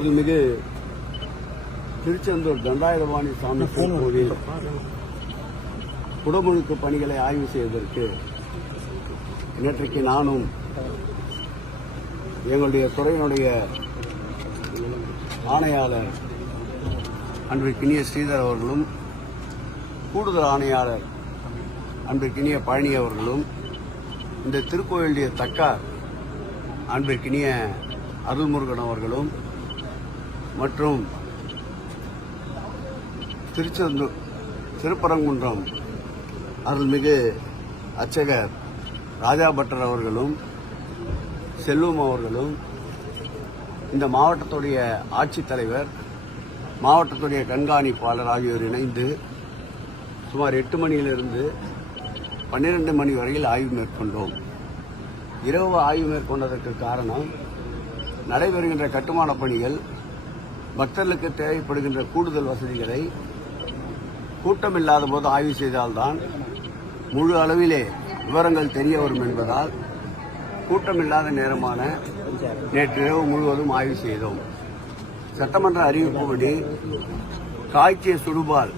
அருள்மிகு திருச்செந்தூர் தண்டாயுதபாணி சாமி கோவில் குடமுழுக்கு பணிகளை ஆய்வு செய்வதற்கு நேற்றைக்கு நானும் எங்களுடைய துறையினுடைய ஆணையாளர் அன்பிற்கினிய ஸ்ரீதர் அவர்களும் கூடுதல் ஆணையாளர் அன்பிற்கினிய பழனி அவர்களும் இந்த திருக்கோயிலுடைய தக்கார் அன்பிற்கினிய அருள்முருகன் அவர்களும் மற்றும் திருச்செந்தூர் திருப்பரங்குன்றம் அருள்மிகு அர்ச்சகர் ராஜா பட்டர் அவர்களும் செல்வம் அவர்களும் இந்த மாவட்டத்துடைய ஆட்சித்தலைவர் மாவட்டத்துடைய கண்காணிப்பாளர் ஆகியோர் இணைந்து சுமார் 8 மணியிலிருந்து 12 மணி வரையில் ஆய்வு மேற்கொண்டோம். இரவு ஆய்வு மேற்கொண்டதற்கு காரணம் நடைபெறுகின்ற கட்டுமான பணிகள் பக்தர்களுக்கு தேவைப்படுகின்ற கூடுதல் வசதிகளை கூட்டமில்லாத போது ஆய்வு செய்தால்தான் முழு அளவிலே விவரங்கள் தெரிய வரும் என்பதால் கூட்டமில்லாத நேரமான நேற்றிரவு முழுவதும் ஆய்வு செய்தோம். சட்டமன்ற அறிவிப்புப்படி காய்ச்சிய சுடுபால்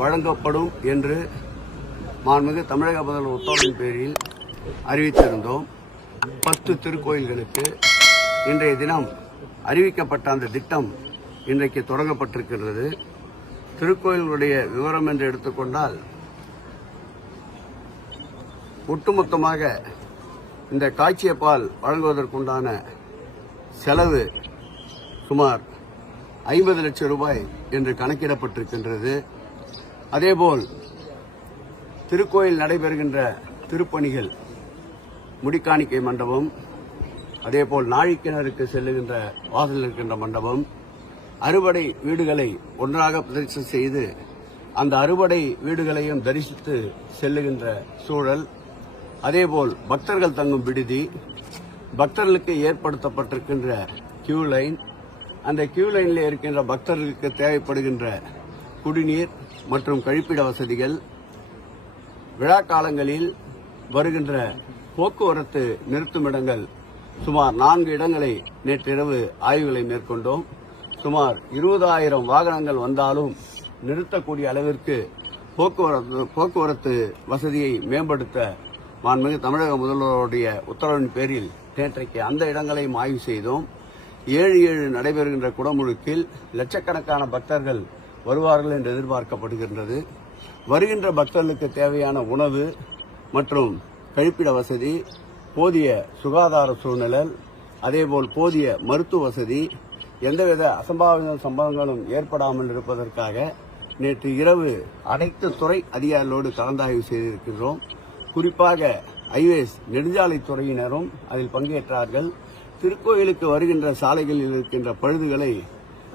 வழங்கப்படும் என்று மாண்புமிகு தமிழக முதல்வர் உத்தரவின் பேரில் அறிவித்திருந்தோம். 10 திருக்கோயில்களுக்கு இன்றைய தினம் அறிவிக்கப்பட்ட அந்த திட்டம் இன்றைக்கு தொடங்கப்பட்டிருக்கிறது. திருக்கோயில்களுடைய விவரம் என்று எடுத்துக்கொண்டால் ஒட்டுமொத்தமாக இந்த காய்ச்சிய பால் வழங்குவதற்குண்டான செலவு சுமார் 50 லட்சம் ரூபாய் என்று கணக்கிடப்பட்டிருக்கின்றது. அதேபோல் திருக்கோயில் நடைபெறுகின்ற திருப்பணிகள் முடிக்காணிக்கை மண்டபம், அதேபோல் நாழிக்கிணறுக்கு செல்லுகின்ற வாசல் இருக்கின்ற மண்டபம், அறுபடை வீடுகளை ஒன்றாக பிரதிஷ்டை செய்து அந்த அறுபடை வீடுகளையும் தரிசித்து செல்லுகின்ற சூழல், அதேபோல் பக்தர்கள் தங்கும் விடுதி, பக்தர்களுக்கு ஏற்படுத்தப்பட்டிருக்கின்ற கியூ லைன், அந்த கியூ லைனில் இருக்கின்ற பக்தர்களுக்கு தேவைப்படுகின்ற குடிநீர் மற்றும் கழிப்பிட வசதிகள், விழா காலங்களில் வருகின்ற போக்குவரத்து நிறுத்துமிடங்கள் சுமார் 4 இடங்களை நேற்றிரவு ஆய்வுகளை மேற்கொண்டோம். சுமார் 20,000 வாகனங்கள் வந்தாலும் நிறுத்தக்கூடிய அளவிற்கு போக்குவரத்து வசதியை மேம்படுத்த மாண்புமிகு தமிழக முதல்வருடைய உத்தரவின் பேரில் நேற்றைக்கு அந்த இடங்களையும் ஆய்வு செய்தோம். 7/7 நடைபெறுகின்ற குடமுழுக்கில் லட்சக்கணக்கான பக்தர்கள் வருவார்கள் என்று எதிர்பார்க்கப்படுகின்றது. வருகின்ற பக்தர்களுக்கு தேவையான உணவு மற்றும் கழிப்பிட வசதி, போதிய சுகாதார சூழ்நிலை, அதேபோல் போதிய மருத்துவ வசதி, எந்தவித அசம்பாவித சம்பவங்களும் ஏற்படாமல் இருப்பதற்காக நேற்று இரவு அனைத்து துறை அதிகாரிகளோடு கலந்தாய்வு செய்திருக்கின்றோம். குறிப்பாக ஐஏஎஸ் நெடுஞ்சாலைத்துறையினரும் அதில் பங்கேற்றார்கள். திருக்கோயிலுக்கு வருகின்ற சாலைகளில் இருக்கின்ற பழுதுகளை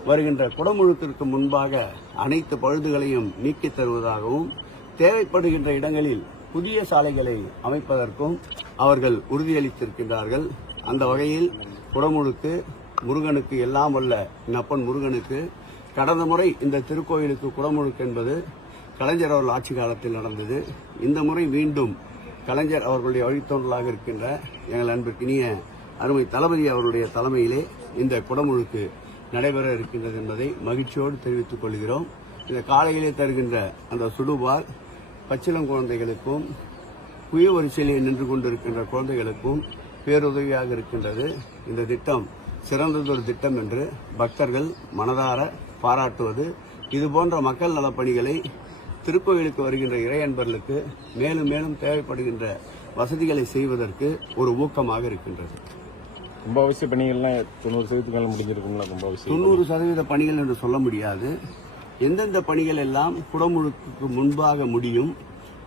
வருகின்ற குடமுழுக்கிற்கு முன்பாக அனைத்து பழுதுகளையும் நீக்கித் தருவதாகவும், தேவைப்படுகின்ற இடங்களில் புதிய சாலைகளை அமைப்பதற்கும் அவர்கள் உறுதியளித்திருக்கின்றார்கள். அந்த வகையில் குடமுழுக்கு முருகனுக்கு எல்லாம் வல்ல அப்பன் முருகனுக்கு கடந்த முறை இந்த திருக்கோயிலுக்கு குடமுழுக்கு என்பது கலைஞர் அவர்கள் ஆட்சி காலத்தில் நடந்தது. இந்த முறை மீண்டும் கலைஞர் அவர்களுடைய வழித்தோன்றலாக இருக்கின்ற எங்கள் அன்பிற்கினிய அருமை தளபதி அவருடைய தலைமையிலே இந்த குடமுழுக்கு நடைபெற இருக்கின்றது என்பதை மகிழ்ச்சியோடு தெரிவித்துக் கொள்கிறோம். இந்த காலையிலே தருகின்ற அந்த சுடுபால் பச்சிளம் குழந்தைகளுக்கும் குய வரிசையிலே நின்று கொண்டிருக்கின்ற குழந்தைகளுக்கும் பேருதவியாக இருக்கின்றது. இந்த திட்டம் சிறந்ததொரு திட்டம் என்று பக்தர்கள் மனதார பாராட்டுவது, இதுபோன்ற மக்கள் நலப்பணிகளை திருக்கோயிலுக்கு வருகின்ற இறையன்பர்களுக்கு மேலும் மேலும் தேவைப்படுகின்ற வசதிகளை செய்வதற்கு ஒரு ஊக்கமாக இருக்கின்றது. கும்பாபிஷேக பணிகள்லாம் 90% மேல முடிஞ்சிருக்கும்ல. 90% பணிகள் என்று சொல்ல முடியாது. எந்தெந்த பணிகள் எல்லாம் குடமுழுக்கு முன்பாக முடியும்,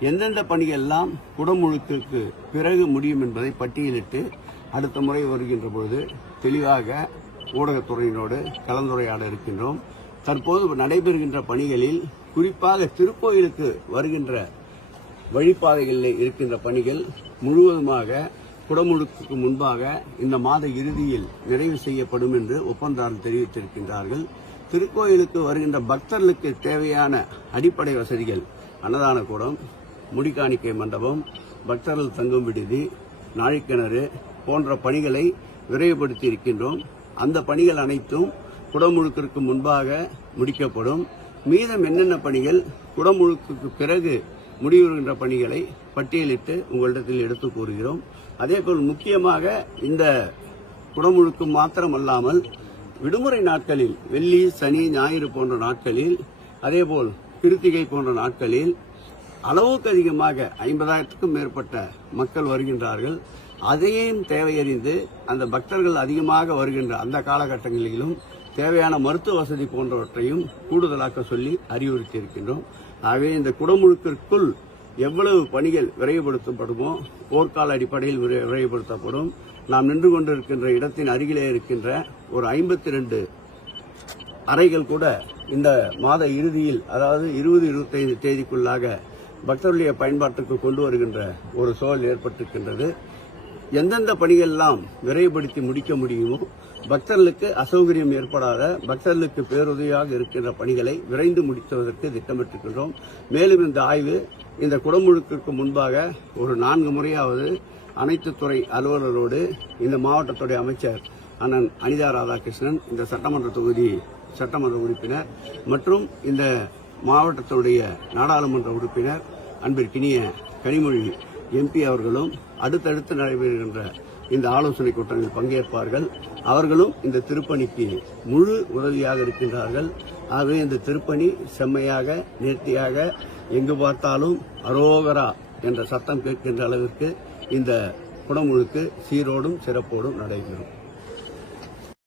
எந்தெந்த பணிகள் எல்லாம் குடமுழுக்கு பிறகு முடியும் என்பதை பட்டியலிட்டு அடுத்த முறை வருகின்ற பொழுது தெளிவாக ஊடகத்துறையினோடு கலந்துரையாட இருக்கின்றோம். தற்போது நடைபெறுகின்ற பணிகளில் குறிப்பாக திருக்கோயிலுக்கு வருகின்ற வழிபாதைகளில் இருக்கின்ற பணிகள் முழுவதுமாக குடமுழுக்கு முன்பாக இந்த மாத இறுதியில் நிறைவு செய்யப்படும் என்று ஒப்பந்ததாரர் தெரிவித்திருக்கின்றார்கள். திருக்கோயிலுக்கு வருகின்ற பக்தர்களுக்கு தேவையான அடிப்படை வசதிகள், அன்னதான கூடம், முடிக்காணிக்கை மண்டபம், பக்தர்கள் தங்கும் விடுதி, நாழிக்கிணறு போன்ற பணிகளை விரைவுபடுத்தி இருக்கின்றோம். அந்த பணிகள் அனைத்தும் குடமுழுக்கிற்கு முன்பாக முடிக்கப்படும். மீதம் என்னென்ன பணிகள் குடமுழுக்குக்கு பிறகு முடிவுறுகின்ற பணிகளை பட்டியலிட்டு உங்களிடத்தில் எடுத்து கூறுகிறோம். அதேபோல் முக்கியமாக இந்த குடமுழுக்கு மாத்திரமல்லாமல் விடுமுறை நாட்களில் வெள்ளி, சனி, ஞாயிறு போன்ற நாட்களில், அதேபோல் கிருத்திகை போன்ற நாட்களில் அளவுக்கு அதிகமாக 50,000க்கும் மேற்பட்ட மக்கள் வருகின்றார்கள். அதையும் தேவையறிந்து அந்த பக்தர்கள் அதிகமாக வருகின்ற அந்த காலகட்டங்களிலும் தேவையான மருத்துவ வசதி போன்றவற்றையும் கூடுதலாக்க சொல்லி அறிவுறுத்தி இருக்கின்றோம். ஆகவே இந்த குடமுழுக்கிற்குள் எவ்வளவு பணிகள் விரைவுபடுத்தப்படுமோ போர்க்கால அடிப்படையில் விரைவுபடுத்தப்படும். நாம் நின்று கொண்டிருக்கின்ற இடத்தின் அருகிலே இருக்கின்ற ஒரு 52 அறைகள் கூட இந்த மாத இறுதியில், அதாவது 20-25 தேதிக்குள்ளாக பக்தர்களுடைய பயன்பாட்டுக்கு கொண்டு வருகின்ற ஒரு சூழல் ஏற்பட்டிருக்கின்றது. எந்தெந்த பணிகள் எல்லாம் விரைவுபடுத்தி முடிக்க முடியுமோ, பக்தர்களுக்கு அசௌகரியம் ஏற்படாத, பக்தர்களுக்கு பேருதவியாக இருக்கின்ற பணிகளை விரைந்து முடித்துவதற்கு திட்டமிட்டிருக்கின்றோம். மேலும் இந்த ஆய்வு இந்த குடமுழுக்கிற்கு முன்பாக ஒரு 4 முறையாவது அனைத்து துறை அலுவலரோடு இந்த மாவட்டத்துடைய அமைச்சர் அண்ணன் அனிதா ராதாகிருஷ்ணன், இந்த சட்டமன்ற தொகுதி சட்டமன்ற உறுப்பினர் மற்றும் இந்த மாவட்டத்துடைய நாடாளுமன்ற உறுப்பினர் அன்பிற்கினிய கனிமொழி MP அவர்களும் அடுத்தடுத்து நடைபெறுகின்ற இந்த ஆலோசனை கூட்டங்களில் பங்கேற்பார்கள். அவர்களும் இந்த திருப்பணிக்கு முழு உதவியாக இருக்கின்றார்கள். ஆகவே இந்த திருப்பணி செம்மையாக, நேர்த்தியாக, எங்கு பார்த்தாலும் அரோகரா என்ற சத்தம் கேட்கின்ற அளவிற்கு இந்த குடமுழுக்கு சீரோடும் சிறப்போடும் நடைபெறும்.